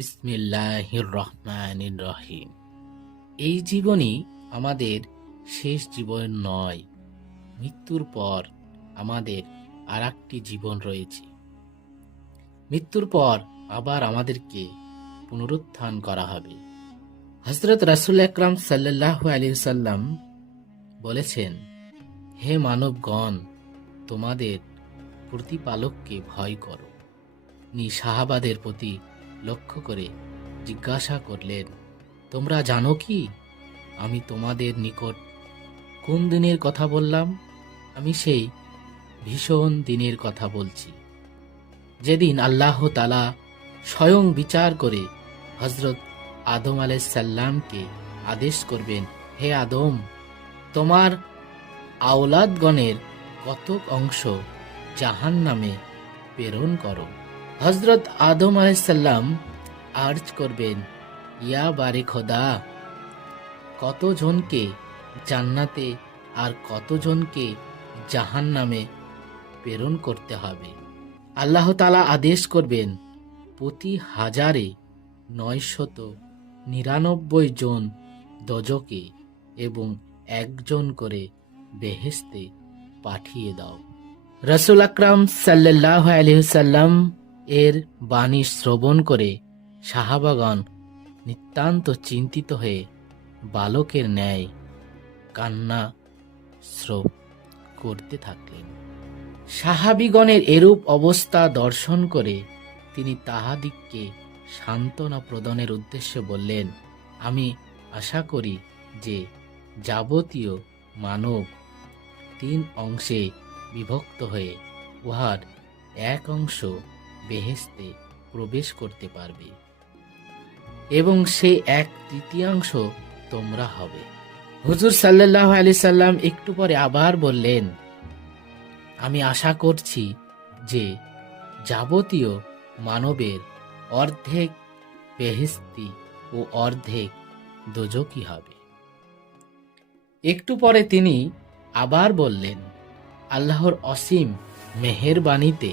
বিসমিল্লাহির রহমানির রহিম। এই জীবনই আমাদের শেষ জীবন নয়। মৃত্যুর পর আমাদের আর একটি জীবন রয়েছে। মৃত্যুর পর আবার আমাদেরকে পুনরুত্থান করা হবে। হযরত রাসূল আকরাম সাল্লাল্লাহু আলাইহি সাল্লাম বলেছেন, হে মানবগণ, তোমাদের প্রতিপালককে ভয় করো। তিনি সাহাবাদের প্রতি লক্ষ্য করে জিজ্ঞাসা করলেন, তোমরা জানো কি আমি তোমাদের নিকট কোন দিনের কথা বললাম? আমি সেই ভীষণ দিনের কথা বলছি, যেদিন আল্লাহ তাআলা স্বয়ং বিচার করে হযরত আদম আলাইহিস সালামকে আদেশ করবেন, হে আদম, তোমার আওলাদগণের কতক অংশ জাহান্নামে প্রেরণ করো। হযরত আদম আলাইহিস সালাম আর্জ করবেন, ইয়া বারে খোদা, কতজনকে জান্নাতে আর কতজনকে জাহান্নামে প্রেরণ করতে হবে? আল্লাহ তাআলা আদেশ করবেন, প্রতি ১,৯৯৯ জন দোজখে এবং একজন করে বেহেশতে পাঠিয়ে দাও। রাসূল আকরাম সাল্লাল্লাহু আলাইহি সাল্লাম এর বাণী শ্রবণ করে সাহাবাগণ নিতান্ত চিন্তিত হয়ে বালকের ন্যায় কান্না স্রোত করতে থাকলেন। সাহাবীগণের এরূপ অবস্থা দর্শন করে তিনি তাহাদিগকে সান্ত্বনা প্রদানের উদ্দেশ্যে বললেন, আমি আশা করি যে যাবতীয় মানব ৩ অংশে বিভক্ত হয়ে উহার এক অংশ বেহেশতে প্রবেশ করতে পারবে এবং সে ১/৩ তোমরা হবে। হুজুর সাল্লাল্লাহু আলাইহি সাল্লাম একটু পরে আবার বললেন, আমি আশা করছি যে যাবতীয় মানবের অর্ধেক বেহেশতি ও অর্ধেক দোজখী হবে। একটু পরে তিনি আবার বললেন, আল্লাহর অসীম মেহেরবানিতে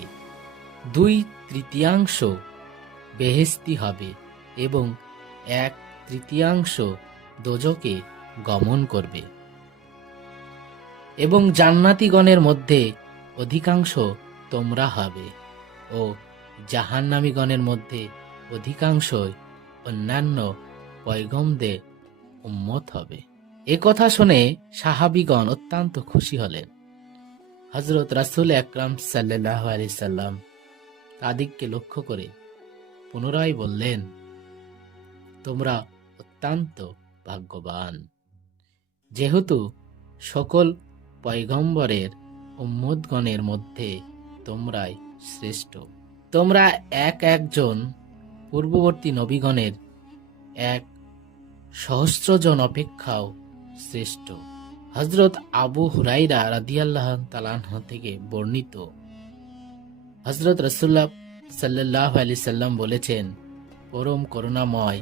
২/৩ বেহেশতি হবে এবং ১/৩ দোজখে গমন করবে এবং জান্নাতীগণের মধ্যে অধিকাংশ তোমরা হবে ও জাহান্নামীগণের মধ্যে অধিকাংশই অন্যান্য পয়গম্বরদের উম্মত হবে। এ কথা শুনে সাহাবীগণ অত্যন্ত খুশি হলেন। হযরত রাসূল আকরাম সাল্লাল্লাহু আলাইহি সাল্লাম তাদেরকে লক্ষ্য করে পুনরায় বললেন, তোমরা অত্যন্ত ভাগ্যবান, যেহেতু সকল পয়গম্বরের উম্মতগণের মধ্যে তোমরাই শ্রেষ্ঠ। তোমরা একজন পূর্ববর্তী নবীগণের ১,০০০ জন অপেক্ষাও শ্রেষ্ঠ। হযরত আবু হুরায়রা রাদিয়াল্লাহু তাআলা আনহু থেকে বর্ণিত, হযরত রাসূলুল্লাহ সাল্লাল্লাহু আলাইহি সাল্লাম বলেছেন, পরম করুণাময়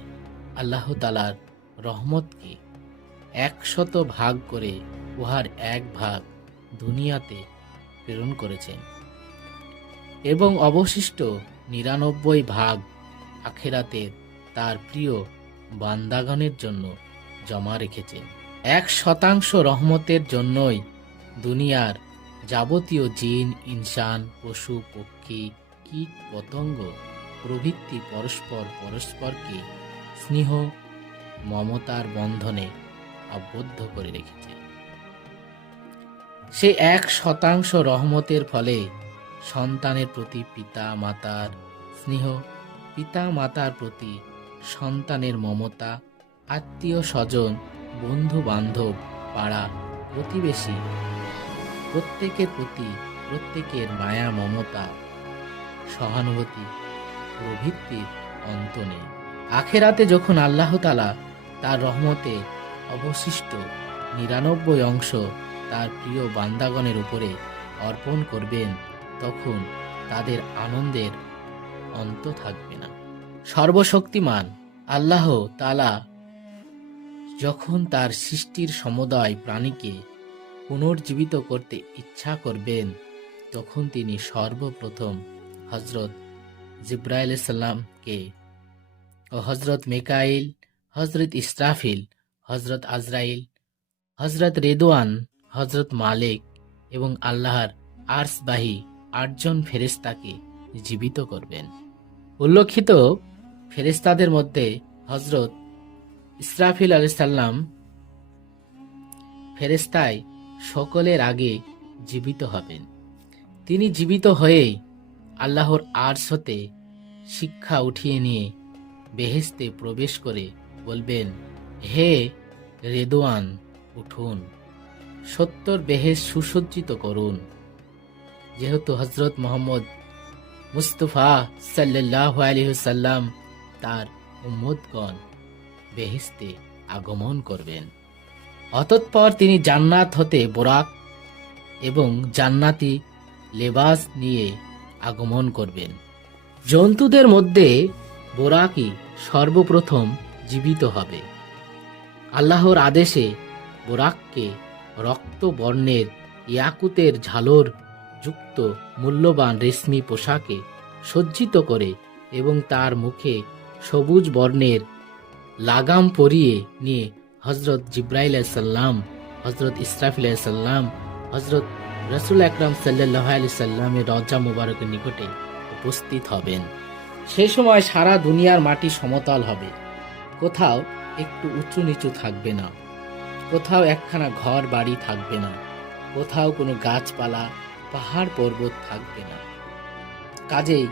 আল্লাহ তাআলার রহমতকে ১০০ ভাগ করে উহার ১ ভাগ দুনিয়াতে প্রেরণ করেছেন এবং অবশিষ্ট ৯৯ ভাগ আখিরাতের তার প্রিয় বান্দাগণের জন্য জমা রেখেছেন। ১% রহমতের জন্যই দুনিয়ার যাবতীয় জিন, ইনসান, পশু, পক্ষী, কীট, পতঙ্গ প্রভৃতি পরস্পরকে স্নেহ মমতার বন্ধনে আবদ্ধ করে রেখেছে। সে ১% রহমতের ফলে সন্তানের প্রতি পিতা মাতার স্নেহ, পিতা মাতার প্রতি সন্তানের মমতা, আত্মীয় স্বজন, বন্ধু বান্ধব, পাড়া প্রতিবেশী প্রত্যেকের প্রতি প্রত্যেকের মায়া মমতা, সহানুভূতি প্রভৃতির অন্ত নেই। আখেরাতে যখন আল্লাহ তাআলা তার রহমতে অবশিষ্ট ৯৯ অংশ তার প্রিয় বান্দাগণের উপরে অর্পণ করবেন, তখন তাদের আনন্দের অন্ত থাকবে না। সর্বশক্তিমান আল্লাহ তাআলা যখন তার সৃষ্টির সমুদয় প্রাণীকে পুনর্জীবিত করতে ইচ্ছা করবেন, তখন তিনি সর্বপ্রথম হযরত জিবরাইল আলাইহিস সালামকে ও হজরত মেকাইল, হজরত ইসরাফিল, হজরত আজরাইল, হজরত রেদওয়ান, হজরত মালিক এবং আল্লাহর আরশবাহী ৮ জন ফেরেশতাকে জীবিত করবেন। উল্লেখিত ফেরেশতাদের মধ্যে হজরত ইসরাফিল আলাইহিস সালাম ফেরেশতায় সকলের আগে জীবিত হবেন। তিনি জীবিত হয়ে আল্লাহর আরশ হতে শিক্ষা উঠিয়ে নিয়ে বেহেশতে প্রবেশ করে বলবেন, হে রেদওয়ান, উঠুন, ৭০ বেহেশ সুসজ্জিত করুন। যেহেতু হজরত মোহাম্মদ মুস্তাফা সাল্লাল্লাহু আলাইহি ওয়াসাল্লাম তার উম্মতগণ বেহেশতে আগমন করবেন। অতঃপর তিনি জান্নাত হতে বোরাক এবং জান্নাতি লেবাস নিয়ে আগমন করবেন। জন্তুদের মধ্যে বোরাকই সর্বপ্রথম জীবিত হবে। আল্লাহর আদেশে বোরাককে রক্ত বর্ণের ইয়াকুতের ঝালর যুক্ত মূল্যবান রেশমি পোশাকে সজ্জিত করে এবং তার মুখে সবুজ বর্ণের লাগাম পরিয়ে নিয়ে হজরত জিব্রাইল আলাইহিস সালাম, হজরত ইসরাফিল আলাইহিস সালাম, হজরত রাসূল আকরাম সাল্লাল্লাহু আলাইহি সাল্লামের রওজা মুবারকের নিকটে উপস্থিত হবেন। সে সময় সারা দুনিয়ার মাটি সমতল হবে, কোথাও একটু উঁচু নিচু থাকবে না, কোথাও একখানা ঘর বাড়ি থাকবে না, কোথাও কোনো গাছপালা পাহাড় পর্বত থাকবে না। কাজেই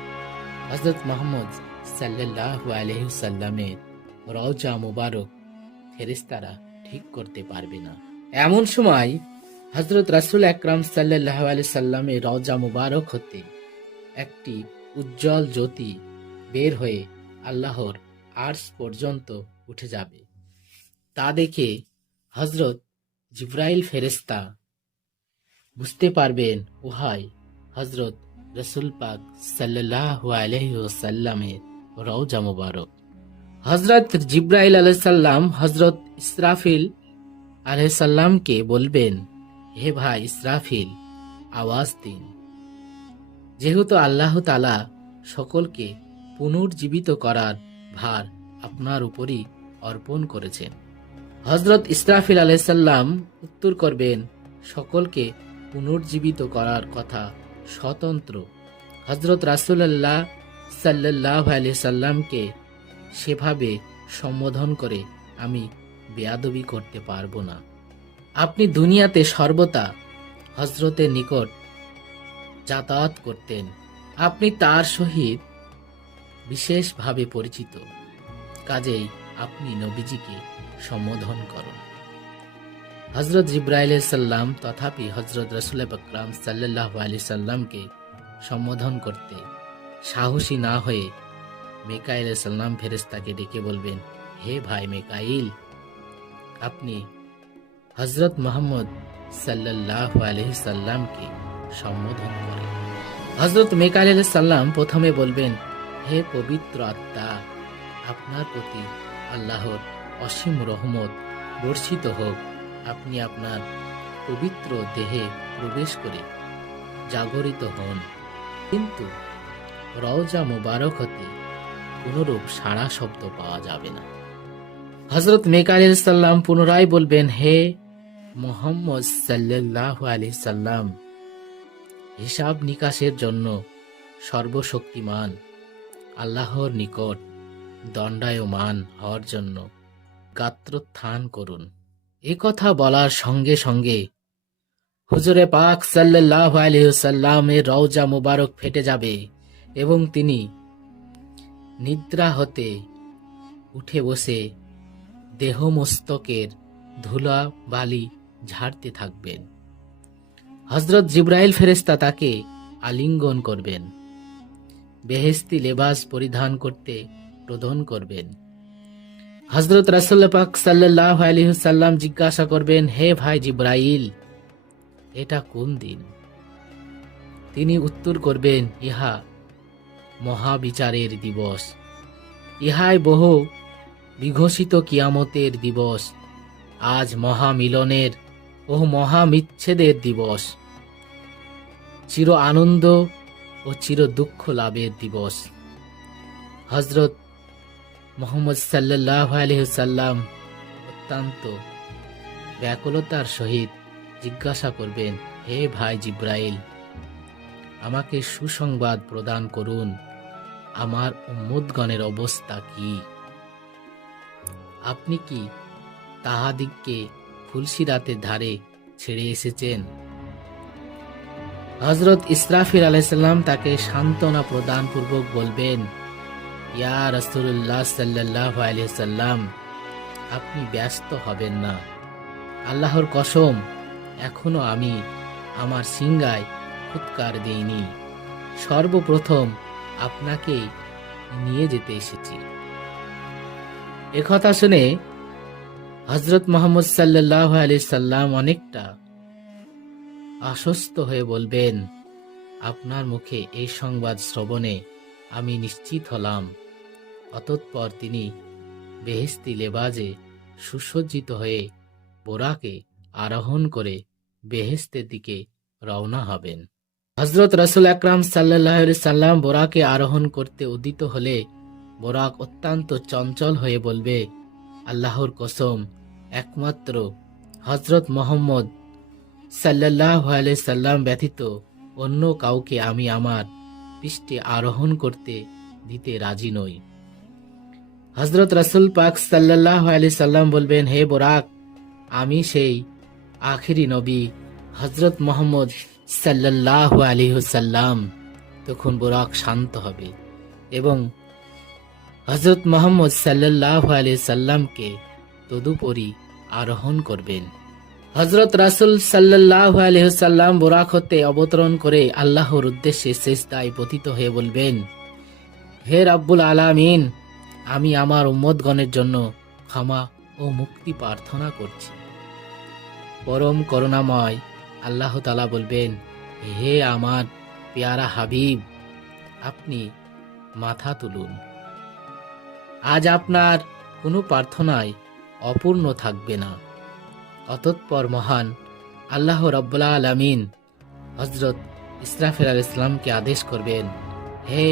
হযরত মুহাম্মদ সাল্লাল্লাহু আলাইহি সাল্লামের রওজা মুবারক ফেরেশতারা ঠিক করতে পারবে না। এমন সময় হযরত রাসূল আকরাম সাল্লাল্লাহু আলাইহি সাল্লামের রওজা মুবারক হতে একটি উজ্জ্বল জ্যোতি বের হয়ে আল্লাহর আরশ পর্যন্ত উঠে যাবে। তা দেখে হযরত জিবরাইল ফেরেশতা বুঝতে পারবেন উহাই হযরত রাসূল পাক সাল্লাল্লাহু আলাইহি ওয়াসাল্লামের রওজা মুবারক। হযরত জিবরাইল আলাইহিস সালাম হযরত ইসরাফিল আলাইহিস সালামকে বলবেন, হে ভাই ইসরাফিল, আওয়াজ দিন। যেহেতু আল্লাহ তাআলা সকলকে পুনর্জীবিত করার ভার আপনার উপরই অর্পণ করেছেন। হযরত ইসরাফিল আলাইহিস সালাম উত্তর করবেন, সকলকে পুনর্জীবিত করার কথা স্বতন্ত্র হযরত রাসূলুল্লাহ সাল্লাল্লাহু আলাইহি সাল্লামকে সেভাবে সম্বোধন করে আমি বেয়াদবি করতে পারবো না। আপনি দুনিয়াতে সর্বদা হযরতের নিকট যাতায়াত করতেন, আপনি তার সহিত বিশেষভাবে পরিচিত, কাজেই আপনি নবীজিকে সম্বোধন করুন। হযরত জিবরাইল আলাইহিস সালাম তথাপি হযরত রাসূল আকরাম সাল্লাল্লাহু আলাইহি সাল্লামকে সম্বোধন করতে সাহসী না হয়ে মেকাইল আলাইহিস সালাম ফেরেশতাকে ডেকে বলবেন, হে ভাই মেকাইল, আপনি হযরত মুহাম্মদ সাল্লাল্লাহু আলাইহি সাল্লামকে সম্বোধন করেন। হযরত মেকাইল আলাইহিস সালাম প্রথমে বলবেন, হে পবিত্র আত্মা, আপনার প্রতি আল্লাহর অসীম রহমত বর্ষিত হোক। আপনি আপনার পবিত্র দেহে প্রবেশ করে জাগরিত হন। কিন্তু রওজা মুবারক হতে কোনরূপ সাড়া শব্দ পাওয়া যাবে না। হযরত মেকাইল আলাইহিস সালাম পুনরায় বলবেন, হে মুহাম্মদ সাল্লাল্লাহু আলাইহি সাল্লাম, হিসাব নিকাশের জন্য সর্বশক্তিমান আল্লাহর নিকট দণ্ডায়মান হওয়ার জন্য গাত্রোত্থান করুন। এ কথা বলার সঙ্গে সঙ্গে হুজুরে পাক সাল্লাল্লাহু আলাইহি ওয়াসাল্লামের রওজা মুবারক ফেটে যাবে এবং তিনি নিদ্রা হতে উঠে বসে দেহ মস্তকের ধুলা বালি ঝাড়তে থাকবেন। হযরত জিবরাইল ফেরেশতা তাকে আলিঙ্গন করবেন, বেহেশতি লেবাস পরিধান করতে প্রদান করবেন। হযরত রাসূল পাক সাল্লাল্লাহু আলাইহি ওয়াসাল্লাম জিজ্ঞাসা করবেন, হে ভাই জিবরাইল, এটা কোন দিন? তিনি উত্তর করবেন, ইহা মহাবিচারের দিবস, ইহাই বহু বিঘোষিত কিয়ামতের দিবস, আজ মহামিলনের ও মহামিচ্ছেদের দিবস, চির আনন্দ ও চির দুঃখ লাভের দিবস। হযরত মুহাম্মদ সাল্লাল্লাহু আলাইহি সাল্লাম অত্যন্ত ব্যাকুলতার সহিত জিজ্ঞাসা করবেন, হে ভাই জিব্রাইল, আমাকে সুসংবাদ প্রদান করুন, আমার উম্মতগণের অবস্থা কি? আপনি কি তাহাদিগকে ফুলসিরাতের ধারে ছেড়ে এসেছেন? হযরত ইসরাফিল আলাইহিস সালাম তাকে সান্ত্বনা প্রদান পূর্বক বলবেন, ইয়া রাসূলুল্লাহ সাল্লাল্লাহু আলাইহি সাল্লাম, আপনি ব্যস্ত হবেন না। আল্লাহর কসম, এখনো আমি আমার সিংগায় ফুৎকার দেইনি। সর্বপ্রথম আপনাকে নিয়ে যেতে এসেছি। একথা শুনে হযরত মুহাম্মদ সাল্লাল্লাহু আলাইহি সাল্লাম অনেকটা আশ্বস্ত হয়ে বলবেন, আপনার মুখে এই সংবাদ শ্রবণে আমি নিশ্চিত হলাম। অতঃপর তিনি বেহেশতি লেবাজে সুসজ্জিত হয়ে বোরাকে আরোহণ করে বেহেশতের দিকে রওনা হবেন। হযরত রাসূল আকরাম সাল্লাল্লাহু আলাইহি সাল্লাম বোরাকে আরোহণ করতে উদ্যত হলে বোরাক অত্যন্ত চঞ্চল হয়ে বলবে, আল্লাহর কসম, একমাত্র হযরত মুহাম্মদ সাল্লাল্লাহু আলাইহি সাল্লাম ব্যতীত অন্য কাউকে আমি আমার পৃষ্ঠে আরোহণ করতে দিতে রাজি নই। হযরত রাসূল পাক সাল্লাল্লাহু আলাইহি সাল্লাম বলবেন, হে বোরাক, আমি সেই আখিরি নবী হযরত মুহাম্মদ সাল্লাল্লাহু আলাইহি সাল্লাম। তখন বোরাক শান্ত হবে এবং হযরত মুহাম্মদ সাল্লাল্লাহু আলাইহি সাল্লামকে তদুপরি আরোহণ করবেন। হযরত রাসূল সাল্লাল্লাহু আলাইহি সাল্লাম বোরাক হতে অবতরণ করে আল্লাহর উদ্দেশ্যে সিজদায় পতিত হয়ে বলবেন, হে রাব্বুল আলামিন, আমি আমার উম্মতগণের জন্য ক্ষমা ও মুক্তি প্রার্থনা করছি। পরম করুণাময় আল্লাহ তাআলা বলবেন, হে আমার পেয়ারা হাবিব, আপনি মাথা তুলুন। আজ আপনার কোনো প্রার্থনায় অপূর্ণ থাকবে না। অতঃপর মহান আল্লাহ রাব্বুল আলামিন হযরত ইসরাফিল আলাইহিস সালামকে আদেশ করবেন, হে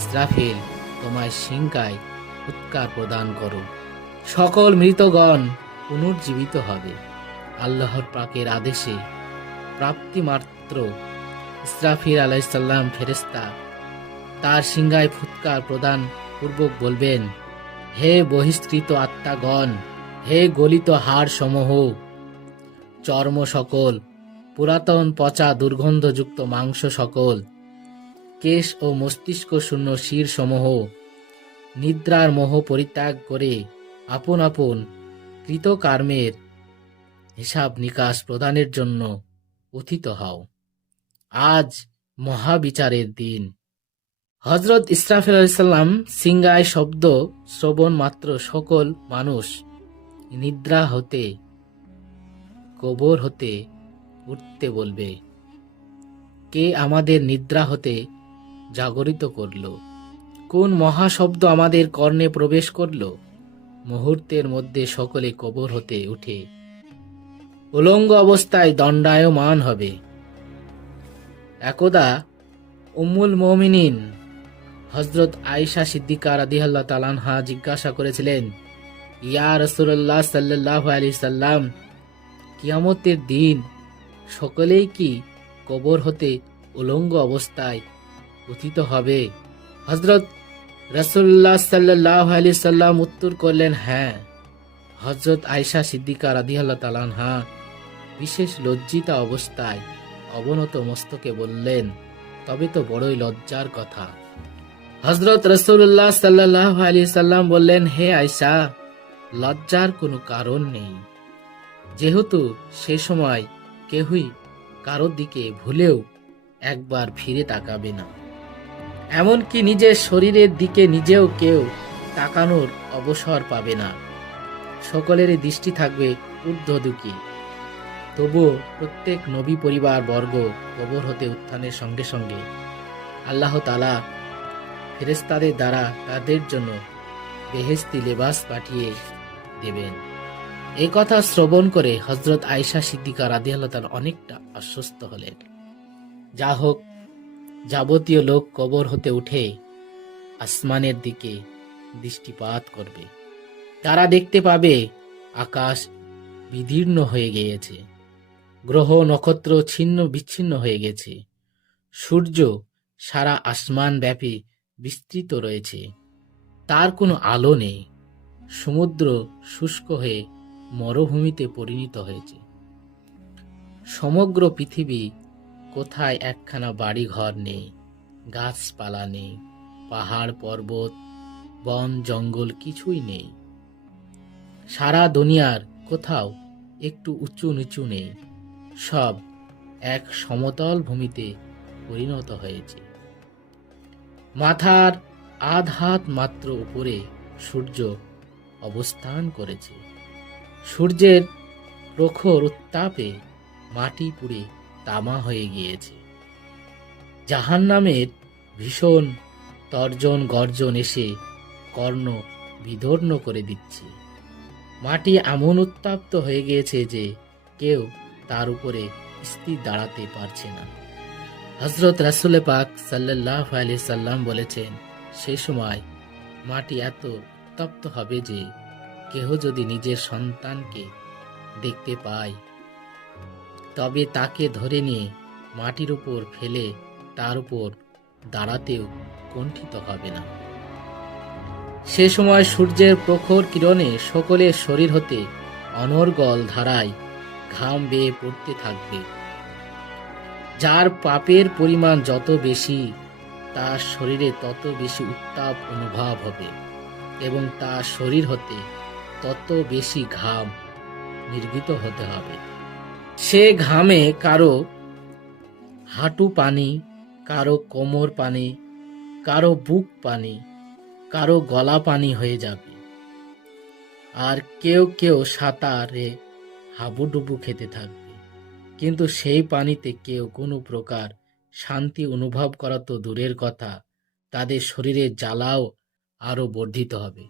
ইসরাফিল, তোমার সিংহায় ফুৎকার প্রদান করো। সকল মৃতগণ পুনর্জীবিত হবে। আল্লাহর পাকের আদেশে প্রাপ্তিমাত্র ইসরাফিল আলাইহিস সালাম ফেরেশতা তার সিংহায় ফুৎকার প্রদান পূর্বক বলবেন, হে বহিষ্কৃত আত্মাগণ, হে গলিত হাড় সমূহ, চর্ম সকল, পুরাতন পচা দুর্গন্ধযুক্ত মাংস সকল, কেশ ও মস্তিষ্ক শূন্য শির সমূহ, নিদ্রার মোহ পরিত্যাগ করে আপন আপন কৃতকর্মের হিসাব নিকাশ প্রদানের জন্য উথিত হও। আজ মহাবিচারের দিন। হযরত ইসরাফিল আলাইহিস সালাম সিংহায় শব্দ শ্রবণ মাত্র সকল মানুষ নিদ্রা হতে, কবর হতে উঠতে বলবে, কে আমাদের নিদ্রা হতে জাগরিত করল? কোন মহাশব্দ আমাদের কর্ণে প্রবেশ করল? মুহূর্তের মধ্যে সকলে কবর হতে উঠে উলঙ্গ অবস্থায় দণ্ডায়মান হবে। একদা উম্মুল মুমিনিন হযরত আয়েশা সিদ্দিকা রাদিয়াল্লাহু তাআলা আনহা জিজ্ঞাসা করেছিলেন, ইয়া রাসূলুল্লাহ সাল্লাল্লাহু আলাইহি সাল্লাম, কিয়ামতের দিন সকলেই কি কবর হতে উলঙ্গ অবস্থায় উত্থিত হবে? হযরত রাসূলুল্লাহ সাল্লাল্লাহু আলাইহি সাল্লাম উত্তর করলেন, হ্যাঁ। হযরত আয়েশা সিদ্দিকা রাদিয়াল্লাহু তাআলা আনহা বিশেষ লজ্জিতা অবস্থায় অবনত মস্তকে বললেন, তবে তো বড়ই লজ্জার কথা। হযরত রাসূলুল্লাহ সাল্লাল্লাহু আলাইহি সাল্লাম বললেন, হে আয়েশা, লজ্জার কোনো কারণ নেই, যেহেতু সে সময় কেউই কারোর দিকে ভুলেও একবার ফিরে তাকাবে না, এমনকি নিজের শরীরের দিকে নিজেও কেউ তাকানোর অবসর পাবে না। সকলেরই দৃষ্টি থাকবে ঊর্ধ্বমুখী। তবুও প্রত্যেক নবী পরিবার বর্গ কবর হতে উত্থানের সঙ্গে সঙ্গে আল্লাহ তাআলা ফেরেশতাদের দ্বারা তাদের জন্য বেহেশতি লেবাস পাঠিয়ে দেবেন। এই কথা শ্রবণ করে হযরত আয়েশা সিদ্দিকা রাদিয়াল্লাহু তাআলা অনেকটা আশ্বস্ত হলেন। যা হোক, যাবতীয় লোক কবর হতে উঠে আসমানের দিকে দৃষ্টিপাত করবে। তারা দেখতে পাবে আকাশ বিদীর্ণ হয়ে গিয়েছে, গ্রহ নক্ষত্র ছিন্ন বিচ্ছিন্ন হয়ে গেছে, সূর্য সারা আসমান ব্যাপী বিস্তৃত রয়েছে, তার কোনো আলো নেই, সমুদ্র শুষ্ক হয়ে মরুভূমিতে পরিণত হয়েছে। সমগ্র পৃথিবী কোথায় একখানা বাড়ি ঘর নেই, গাছপালা নেই, পাহাড় পর্বত বন জঙ্গল কিছুই নেই। সারা দুনিয়ার কোথাও একটু উঁচু নিচু নেই, সব এক সমতল ভূমিতে পরিণত হয়েছে। মাথার আধ হাত মাত্র উপরে সূর্য অবস্থান করেছে। সূর্যের প্রখর উত্তাপে মাটি পুড়ে তামা হয়ে গিয়েছে। জাহান্নামের ভীষণ তর্জন গর্জন এসে কর্ণ বিদীর্ণ করে দিচ্ছে। মাটি এমন উত্তপ্ত হয়ে গিয়েছে যে কেউ তার উপরে স্থির দাঁড়াতে পারছে না। হযরত রাসূল পাক সাল্লাল্লাহু আলাইহি সাল্লাম বলেছেন, সে সময় মাটি এত উত্তপ্ত হবে যে কেহ যদি নিজের সন্তানকে দেখতে পায় তবে তাকে ধরে নিয়ে মাটির উপর ফেলে তার উপর দাঁড়াতেও কুণ্ঠিত হবে না। সে সময় সূর্যের প্রখর কিরণে সকলের শরীর হতে অনর্গল ধারায় ঘাম বেয়ে পড়তে থাকবে। যার পাপের পরিমাণ যত বেশি তার শরীরে তত বেশি উত্তাপ অনুভব হবে এবং তার শরীর হতে তত বেশি ঘাম নির্গত হতে হবে। সে ঘামে কারো হাঁটু পানি, কারো কোমর পানি, কারো বুক পানি, কারো গলা পানি হয়ে যাবে। আর কেউ কেউ সাঁতারে হাবুডুবু খেতে থাকবে, কিন্তু সেই পানিতে কেউ কোনো প্রকার শান্তি অনুভব করা তো দূরের কথা, তাদের শরীরের জ্বালাও আরো বর্ধিত হবে।